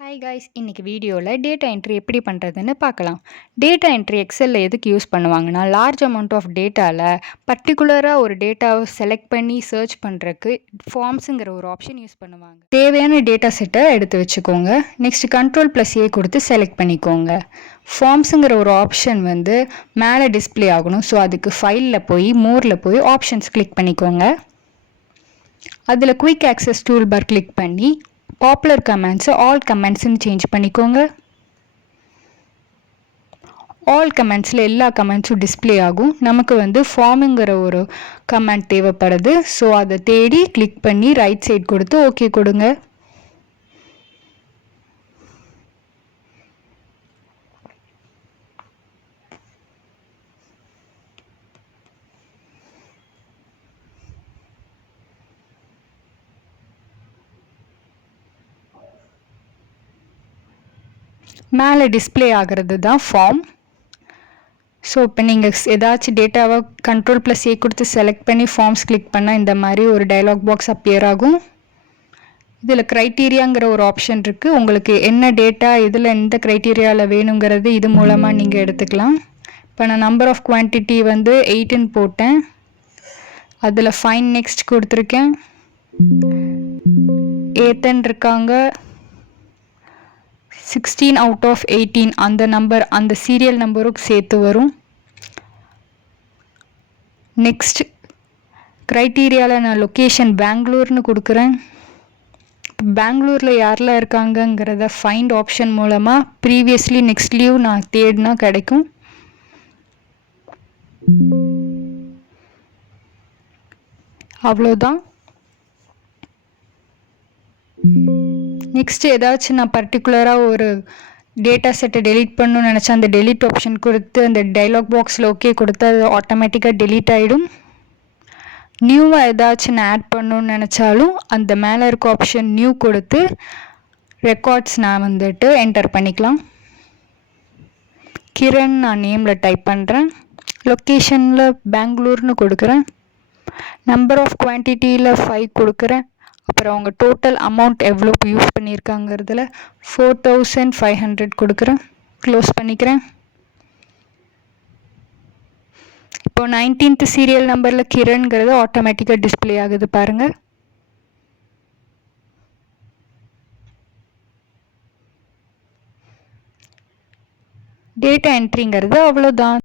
Hi guys, இன்னைக்கு வீடியோவில் data entry எப்படி பண்ணுறதுன்னு பார்க்கலாம். டேட்டா என்ட்ரி எக்ஸலில் எதுக்கு யூஸ் பண்ணுவாங்கன்னா, லார்ஜ் அமௌண்ட் ஆஃப் டேட்டாவில் பர்டிகுலராக ஒரு டேட்டாவை செலக்ட் பண்ணி சர்ச் பண்ணுறதுக்கு ஃபார்ம்ஸுங்கிற ஒரு ஆப்ஷன் யூஸ் பண்ணுவாங்க. தேவையான டேட்டா செட்டை எடுத்து வச்சுக்கோங்க. நெக்ஸ்ட் Ctrl+A கொடுத்து செலக்ட் பண்ணிக்கோங்க. ஃபார்ம்ஸுங்கிற ஒரு ஆப்ஷன் மேலே டிஸ்பிளே ஆகணும். ஸோ அதுக்கு ஃபைலில் போய் மோரில் போய் ஆப்ஷன்ஸ் கிளிக் பண்ணிக்கோங்க. அதில் quick access tool bar click பண்ணி பாப்புலர் கமெண்ட்ஸை ஆல் கமெண்ட்ஸ்ன்னு சேஞ்ச் பண்ணிக்கோங்க. ஆல் கமெண்ட்ஸில் எல்லா கமெண்ட்ஸும் டிஸ்பிளே ஆகும். நமக்கு ஃபார்முங்கிற ஒரு கமெண்ட் தேவைப்படுது. ஸோ அதை தேடி கிளிக் பண்ணி ரைட் சைட் கொடுத்து ஓகே கொடுங்க. மேலே டிஸ்பிளே ஆகிறது தான் ஃபார்ம். ஸோ இப்போ நீங்கள் ஏதாச்சும் டேட்டாவை Ctrl+A கொடுத்து செலக்ட் பண்ணி ஃபார்ம்ஸ் கிளிக் பண்ணால் இந்த மாதிரி ஒரு டயலாக் பாக்ஸ் அப்பியர் ஆகும். இதில் க்ரைட்டீரியாங்கிற ஒரு ஆப்ஷன் இருக்குது. உங்களுக்கு என்ன டேட்டா இதில் எந்த க்ரைட்டீரியாவில் வேணுங்கிறது இது மூலமாக நீங்கள் எடுத்துக்கலாம். இப்போ நான் நம்பர் ஆஃப் குவான்டிட்டி 8ன்னு போட்டேன். அதில் ஃபைன் நெக்ஸ்ட் கொடுத்துருக்கேன். ஏத்தன் இருக்காங்க. 16 out of 18 அந்த நம்பர் அந்த சீரியல் நம்பரும் சேர்த்து வரும். நெக்ஸ்ட் க்ரைட்டீரியாவில் நான் லொக்கேஷன் பெங்களூர்னு கொடுக்குறேன். பெங்களூரில் யாரெல்லாம் இருக்காங்கங்கிறத ஃபைண்ட் ஆப்ஷன் மூலமாக ப்ரீவியஸ்லி நெக்ஸ்ட் லீவ் நான் தேடினா கிடைக்கும். அவ்வளோதான். நெக்ஸ்ட் ஏதாச்சும் நான் பர்டிகுலராக ஒரு டேட்டா செட்டை டெலீட் பண்ணணும்னு நினச்சா அந்த டெலீட் ஆப்ஷன் கொடுத்து அந்த டைலாக் பாக்ஸில் ஓகே கொடுத்து அது ஆட்டோமேட்டிக்காக டெலீட் ஆகிடும். நியூவாக ஏதாச்சும் நான் ஆட் பண்ணணும்னு நினச்சாலும் அந்த மேலே இருக்க ஆப்ஷன் நியூ கொடுத்து ரெக்கார்ட்ஸ் நான் என்டர் பண்ணிக்கலாம். கிரண் நான் நேமில் டைப் பண்ணுறேன். லொக்கேஷனில் பெங்களூர்னு கொடுக்குறேன். நம்பர் ஆஃப் குவான்டிட்டியில் 5 கொடுக்குறேன். அப்புறம் அவங்க டோட்டல் அமௌண்ட் எவ்வளோ யூஸ் பண்ணியிருக்காங்கிறதுல 4500 கொடுக்குறேன். க்ளோஸ் பண்ணிக்கிறேன். இப்போ 19th சீரியல் நம்பரில் கிரண்கிறது ஆட்டோமேட்டிக்காக டிஸ்பிளே ஆகுது பாருங்கள். டேட்டா என்ட்ரிங்கிறது அவ்வளோதான்.